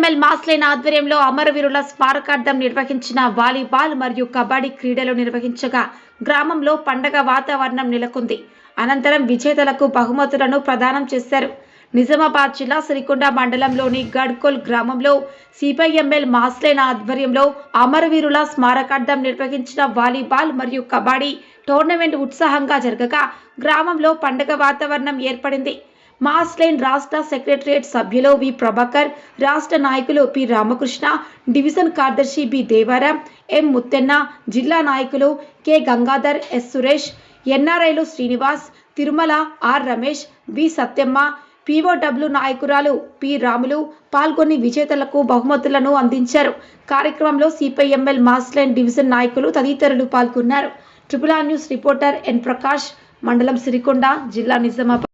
ML మాస్లేన్ ఆధ్వర్యంలో అమరవీరుల స్మారకార్థం నిర్వహించిన వాలీబాల్ మరియు కబడ్డీ క్రీడలు నిర్వహించగా గ్రామంలో పండగ వాతావరణం నెలకొంది. అనంతరం విజేతలకు బహుమతులను ప్రదానం చేశారు. నిజామాబాద్ జిల్లా సిరికొండ మండలంలోని గడ్కోల్ గ్రామంలో సిపిఐఎంఎల్ మాస్లేన్ ఆధ్వర్యంలో అమరవీరుల స్మారకార్థం నిర్వహించిన వాలీబాల్ మరియు కబడ్డీ టోర్నమెంట్ ఉత్సాహంగా జరగగా గ్రామంలో పండగ వాతావరణం ఏర్పడింది. మాస్లైన్ రాష్ట్ర సెక్రటరియట్ సభ్యులు వి ప్రభాకర్ రాష్ట్ర నాయకులు పి రామకృష్ణ డివిజన్ కార్యదర్శి బి దేవారాం ఎం ముత్తెన్న జిల్లా నాయకులు కె గంగాధర్ ఎస్ సురేష్ ఎన్ఆర్ఐలు Srinivas Tirumala R Ramesh B Satyamma POW నాయకురాలు పి రాములు పాల్గొని విజేతలకు బహుమతులను అందించారు. కార్యక్రమంలో సిపిఐఎంఎల్ మాస్లైన్ డివిజన్ నాయకులు తదితరులు పాల్గొన్నారు. Triple R news reporter N Prakash మండలం సిరికొండ జిల్లా నిజామాబాద్.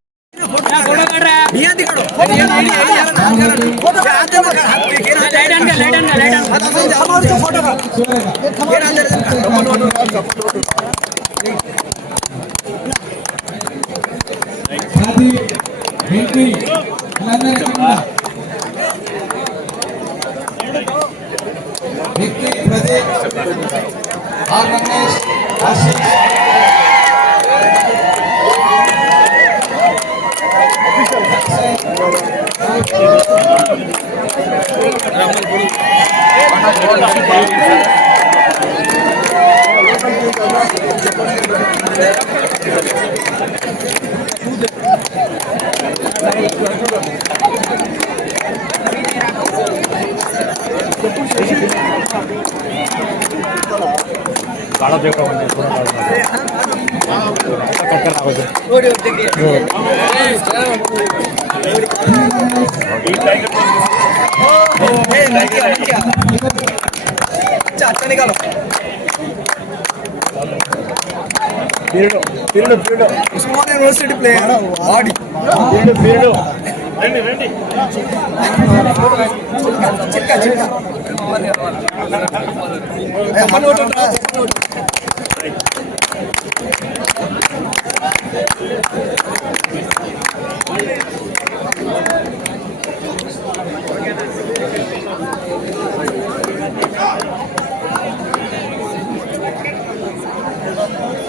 ఖ్యాతి ಭಾಳ ಬೇಕು ಅವನಿಗೆ ಕೂಡ ಕರ್ಕೊಂಡಾಗೋದು ನೋಡಿ period period period Osman university player ఆడి పీరియడ్ పీరియడ్ రండి రండి. చిక్క చిక్క.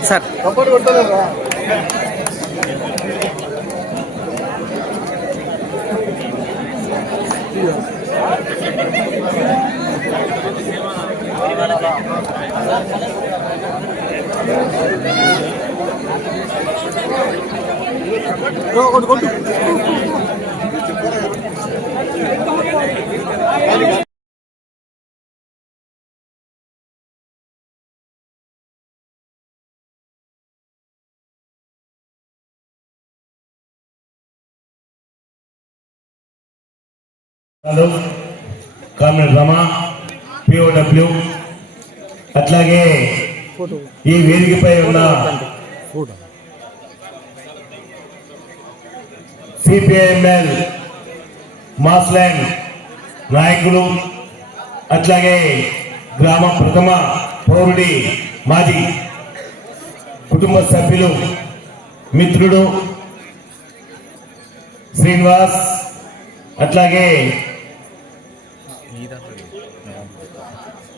సార్. సార్ కొట్టు. కామ్రేడ్ రమా పిఓడబ్ల్యూ అట్లాగే ఈ వేదికపై ఉన్న సిపిఐఎంఎల్ మాస్లాండ్ నాయకులు అట్లాగే గ్రామ ప్రథమ పౌరుడి మాజీ కుటుంబ సభ్యులు మిత్రుడు శ్రీనివాస్ అట్లాగే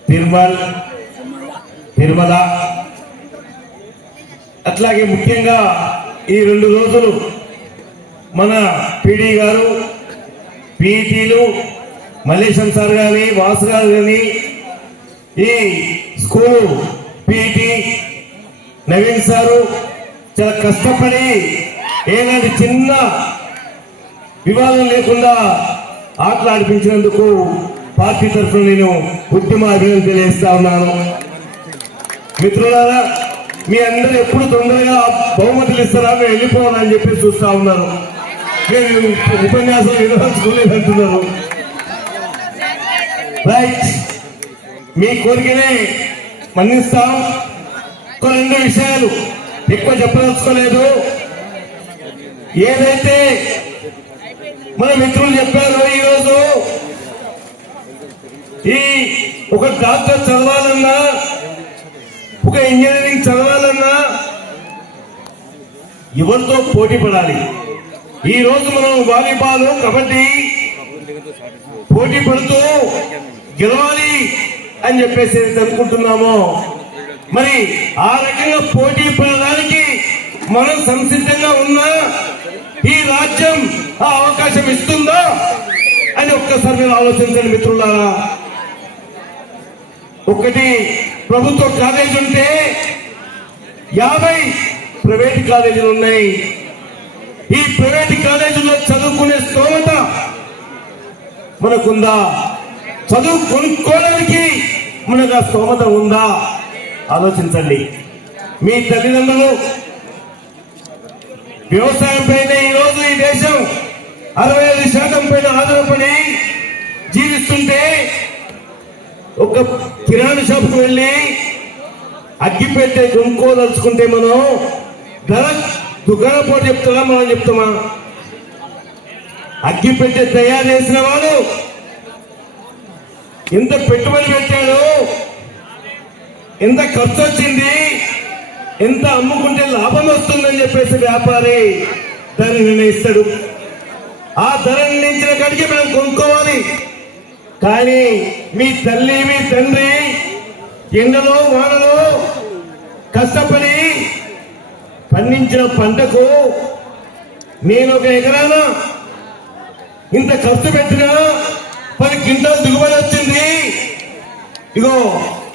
తిరుమల్ తిరుమల. అట్లాగే ముఖ్యంగా ఈ రెండు రోజులు మన పీడీ గారు పీఈటీలు మల్లేశం సార్ కానీ వాసు గారు కానీ ఈ స్కూలు పీఈటీ నవీన్ సారు చాలా కష్టపడి ఏనాటి చిన్న వివాదం లేకుండా ఆటలు ఆడిపించినందుకు పార్టీ తరఫున నేను ఉద్యమ అభివృద్ధి తెలియజేస్తా ఉన్నాను. మిత్రులారా మీ అందరూ ఎప్పుడు తొందరగా బహుమతులు ఇస్తారా? మేము వెళ్ళిపోవాలని చెప్పి చూస్తా ఉన్నారు. మీరు ఉపన్యాసం నిర్వహించుకోలేదు అంటున్నారు రైట్ మీ కోరికనే మన్నిస్తాం. ఒక రెండు విషయాలు ఎక్కువ చెప్పదలుచుకోలేదు. ఏదైతే మన మిత్రులు చెప్పారు ఈరోజు ఈ ఒక డాక్టర్ చదవాలన్నా ఒక ఇంజనీరింగ్ చదవాలన్నా ఎవరితో పోటీ పడాలి? ఈ రోజు మనం వాలీబాల్ కబడ్డీ పోటీ పడుతూ గెలవాలి అని చెప్పేసి అనుకుంటున్నాము. మరి ఆ రకంగా పోటీ పడడానికి మనం సంసిద్ధంగా ఉన్నా ఈ రాజ్యం ఆ అవకాశం ఇస్తుందా అని ఒక్కసారి మీరు ఆలోచించండి మిత్రులారా. ఒకటి ప్రభుత్వ కాలేజీ ఉంటే యాభై ప్రైవేట్ కాలేజీలు ఉన్నాయి. ఈ ప్రైవేట్ కాలేజీలో చదువుకునే స్తోమత మనకుందా? చదువు కొనుక్కోవడానికి మనకు ఆ స్తోమత ఉందా? ఆలోచించండి. మీ తల్లిదండ్రులు వ్యవసాయం పైన ఈరోజు ఈ దేశం అరవై ఐదు శాతం పైన ఆధారపడి జీవిస్తుంటే ఒక కిరాణా షాప్కి వెళ్ళి అగ్గిపెట్టే కొనుక్కోదలుచుకుంటే మనం ధర దుకాణ పోటీ మనం చెప్తామా? అగ్గిపెట్టే తయారు చేసిన వాడు ఎంత పెట్టుబడి పెట్టాడు ఎంత ఖర్చు వచ్చింది ఎంత అమ్ముకుంటే లాభం వస్తుందని చెప్పేసి వ్యాపారి ధర నిర్ణయిస్తాడు. ఆ ధర నిర్ణయించిన కాడికి మనం కొనుక్కోవాలి. కానీ మీ తల్లి మీ తండ్రి ఎండలో వానలో కష్టపడి పండించిన పంటకు నేను ఒక ఎకరాన ఇంత ఖర్చు పెట్టినా పది క్వింటాల్ దిగుబడి వచ్చింది. ఇగో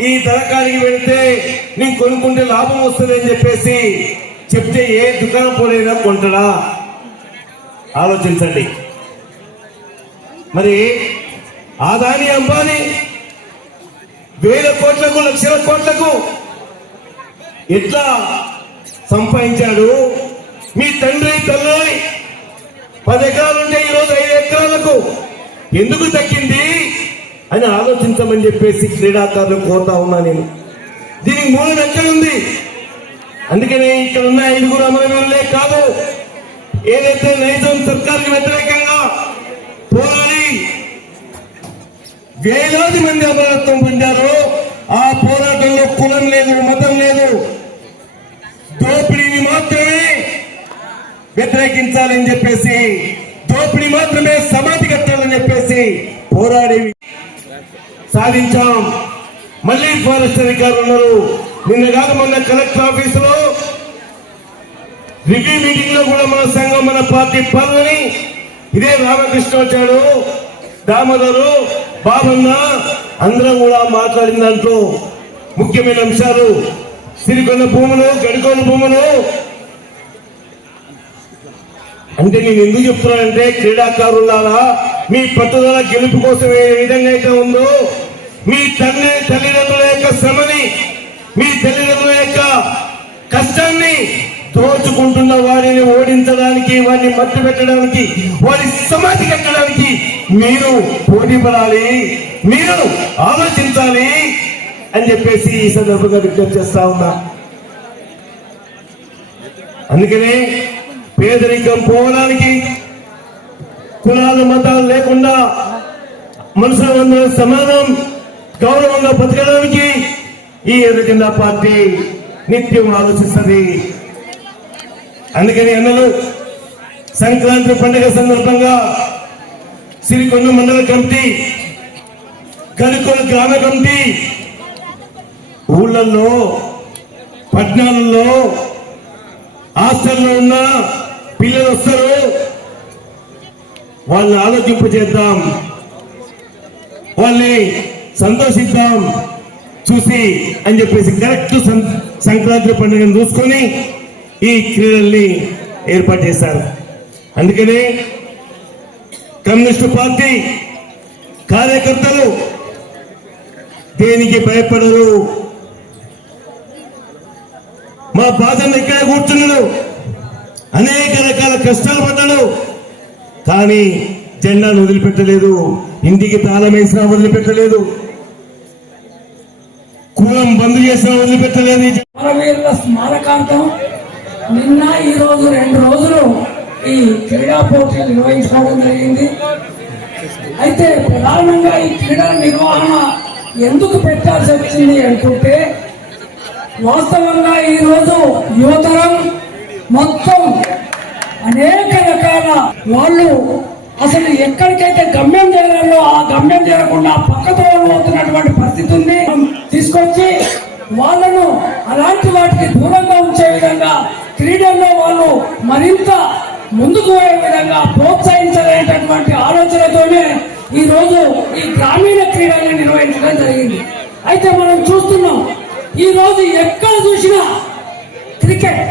ఈ ధరకాడికి వెళితే నేను కొనుక్కుంటే లాభం వస్తుంది అని చెప్పేసి చెప్తే ఏ దుకాణం పోలేదా కొంటడా? ఆలోచించండి. మరి ఆదాని అంబానీ వేల కోట్లకు లక్షల కోట్లకు ఎట్లా సంపాదించాడు? మీ తండ్రి తల్లి పది ఎకరాలుంటే ఈరోజు ఐదు ఎకరాలకు ఎందుకు తగ్గింది అని ఆలోచించమని చెప్పేసి క్రీడాకారులు కోరుతా ఉన్నా నేను. దీనికి మూడు ఎక్కడుంది అందుకనే ఇక్కడ ఉన్న ఐదుగురు అమరవీరులే కాదు ఏదైతే నైజం సర్కార్కి వ్యతిరేకంగా పోరాడి వేలాది మంది అమరత్వం పొందారు. ఆ పోరాటంలో కులం లేదు మతం లేదు. దోపిడీని మాత్రమే వ్యతిరేకించాలని చెప్పేసి దోపిడీ మాత్రమే సమాధి కట్టాలని చెప్పేసి పోరాడి సాధించాం. మళ్ళీ ఫారెస్ట్ అధికారులు ఉన్నారు. నిన్న కాదు మొన్న కలెక్టర్ ఆఫీసులో రివ్యూ మీటింగ్లో కూడా మన సంఘం మన పార్టీ పనులని ఇదే రామకృష్ణ వచ్చాడు. దామోదరు బాబన్న అందరం కూడా మాట్లాడిన దాంట్లో ముఖ్యమైన అంశాలు. సిరికొండ భూములు గడికొండ భూములు. అంటే నేను ఎందుకు చెప్తున్నానంటే క్రీడాకారులారా మీ పట్టుదల గెలుపు కోసం ఏ విధంగా అయితే ఉందో మీ తల్లి తల్లిదండ్రుల యొక్క శ్రమని మీ తల్లిదండ్రుల యొక్క కష్టాన్ని దోచుకుంటున్న వారిని ఓడించడానికి వారిని మట్టి పెట్టడానికి వారి సమాధి కట్టడానికి మీరు పోటీ పడాలి మీరు ఆలోచించాలి అని చెప్పేసి ఈ సందర్భంగా విజ్ఞప్తి చేస్తా ఉన్నా. అందుకనే పేదరికం పోవడానికి కులాలు మతాలు లేకుండా మనుషులందరూ సమానం గౌరవంగా బతకడానికి ఈ ఎదుగుతున్న పార్టీ నిత్యం ఆలోచిస్తుంది. అందుకని అన్నలు సంక్రాంతి పండుగ సందర్భంగా సిరికొండ మండల కమిటీ గనుకొల గ్రామ కమిటీ ఊళ్ళల్లో పట్టణాలలో హాస్టల్లో ఉన్న పిల్లలు వస్తారు. వాళ్ళని ఆలోచింపజేద్దాం వాళ్ళని సంతోషిద్దాం. చూసి అని చెప్పేసి కరెక్ట్ సం- సంక్రాంతి పండుగను చూసుకొని ఈ క్రీడల్ని ఏర్పాటు చేశారు. అందుకనే కమ్యూనిస్టు పార్టీ కార్యకర్తలు దేనికి భయపడరు? మా బాధను ఇక్కడ కూర్చున్నాడు అనేక రకాల కష్టాలు పడ్డాడు కానీ జెండాను వదిలిపెట్టలేదు. ఇంటికి తాళం వేసినా వదిలిపెట్టలేదు. కులం బంద్ చేసినా వదిలిపెట్టలేదు. స్మారకాంతం నిన్న ఈ రోజు రెండు రోజులు ఈ క్రీడా పోటీలు నిర్వహించడం జరిగింది. అయితే ప్రధానంగా ఈ క్రీడా నిర్వహణ ఎందుకు పెట్టాల్సి వచ్చింది అనుకుంటే వాస్తవంగా ఈ రోజు యువతరం మొత్తం అనేక రకాల వాళ్ళు అసలు ఎక్కడికైతే గమ్యం చేరాలో ఆ గమ్యం చేరకుండా పక్కతో అవుతున్నటువంటి పరిస్థితి ఉంది తీసుకొచ్చి వాళ్ళను అలాంటి వాటికి దూరంగా ఉంచే విధంగా క్రీడల్లో వాళ్ళు మరింత ముందుకు పోయే విధంగా ప్రోత్సహించలేనటువంటి ఆలోచనతోనే ఈ రోజు ఈ గ్రామీణ క్రీడల్ని నిర్వహించడం జరిగింది. అయితే మనం చూస్తున్నాం ఈ రోజు ఎక్కడ చూసినా క్రికెట్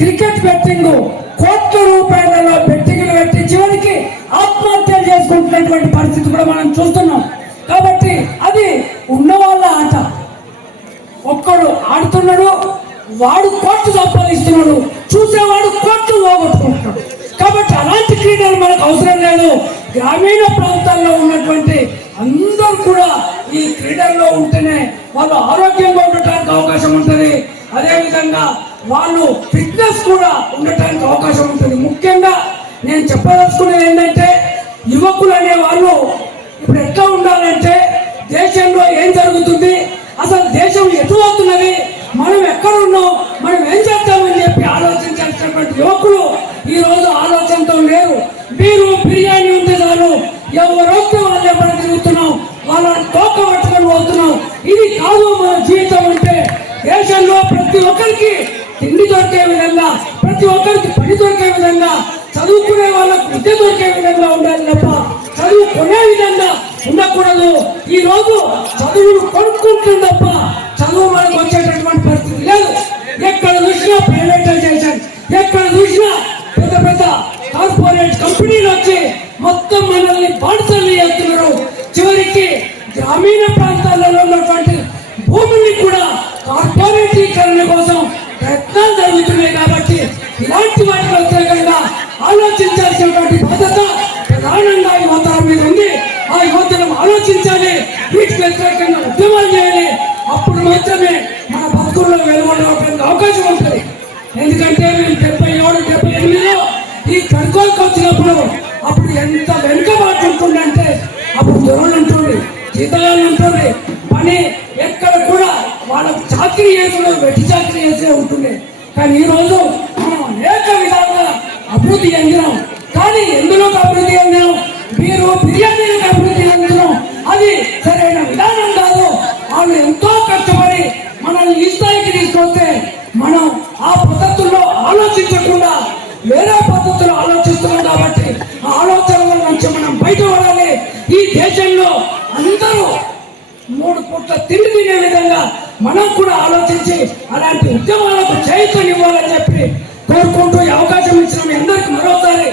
క్రికెట్ బెట్టింగ్ కోట్ల రూపాయలలో బెట్టింగ్లు పెట్టి చివరికి ఆత్మహత్యలు చేసుకుంటున్నటువంటి పరిస్థితి కూడా మనం చూస్తున్నాం. కాబట్టి అది ఉన్నవాళ్ళ ఆట. ఒక్కడు ఆడుతున్నాడు వాడు కోట్లు సంపాదిస్తున్నాడు. చూసేవాడు కోట్లు పోగొట్టుకుంటున్నాడు కాబట్టి అలాంటి క్రీడలు మనకు అవసరం లేదు. గ్రామీణ ప్రాంతాల్లో ఉన్నటువంటి అందరూ కూడా ఈ క్రీడల్లో ఉంటేనే వాళ్ళు ఆరోగ్యంగా ఉండటానికి అవకాశం ఉంటుంది. అదేవిధంగా వాళ్ళు ఫిట్నెస్ కూడా ఉండటానికి అవకాశం ఉంటుంది. ముఖ్యంగా నేను చెప్పదలుచుకునేది ఏంటంటే యువకులు అనే వాళ్ళు ఇప్పుడు ఎట్లా ఉండాలంటే దేశంలో ఏం జరుగుతుంది అసలు దేశం ఎటు అవుతున్నది మనం ఎక్కడ ఉన్నాం మనం ఏం చేద్దామని చెప్పి ఆలోచించాల్సినటువంటి యువకులు ఈ రోజు ఆలోచనతో లేరు మీరు బిర్యానీ ఉంటే చాలు. ఎవరొస్తే వాళ్ళు ఎప్పుడు తిరుగుతున్నాం. వాళ్ళని తోక పట్టుకొని పోతున్నాం. ఇది కాదు మన జీవితం అంటే. దేశంలో ప్రతి ఒక్కరికి తిండి దొరికే విధంగా ప్రతి ఒక్కరికి పని దొరికే విధంగా చదువుకునే వాళ్ళకు విద్య దొరికే విధంగా ఉండాలి తప్ప చదువు కొనే విధంగా ఉండకూడదు. ఈ రోజు చదువును కొనుక్కుంటుంది తప్ప చదువు మనకు వచ్చేటటువంటి పరిస్థితి లేదు. ఎక్కడ చూసినా ప్రైవేటైజేషన్ ఎక్కడ చూసినా మనల్ని బానిసలు చేస్తున్నారు చివరికి గ్రామీణ ప్రాంతాలలో ఉన్నటువంటి భూముల్ని కూడా కార్పొరేటీకరణ కోసం ప్రయత్నాలు జరుగుతున్నాయి కాబట్టి ఇలాంటి వాటికి వ్యతిరేకంగా ఆలోచించాల్సినటువంటి బాధ్యత ప్రధానంగా యువత మీద ఉంది. ఆ యువతను ఆలోచించాలి వీటికి వ్యతిరేకంగా ఉద్యమాలు చేయాలి. అప్పుడు మాత్రమే మన బతుకుల్లో వెలువడేటువంటి అవకాశం ఉంటుంది. ఎందుకంటే మేము డెబ్బై ఏడు డెబ్బై ఎనిమిదిలో ఈ కడుకోలకు వచ్చినప్పుడు అప్పుడు ఎంత వెనుక మాట్లాడుతుందంటే అప్పుడు దొరలు ఉంటుంది జీతగాళ్ళు ఉంటుంది పని ఎక్కడ కూడా వాళ్ళకు చాకరీ చేసుడు వెట్టి చాకరీ చేసే ఉంటుంది కానీ ఈ ఈ దేశంలో అందరూ మూడు పూట్ల తిండి తినే విధంగా మనం కూడా ఆలోచించి అలాంటి ఉద్యమాలకు చేతులు ఇవ్వాలని చెప్పి కోరుకుంటూ అవకాశం ఇచ్చిన మీ అందరికీ మరోసారి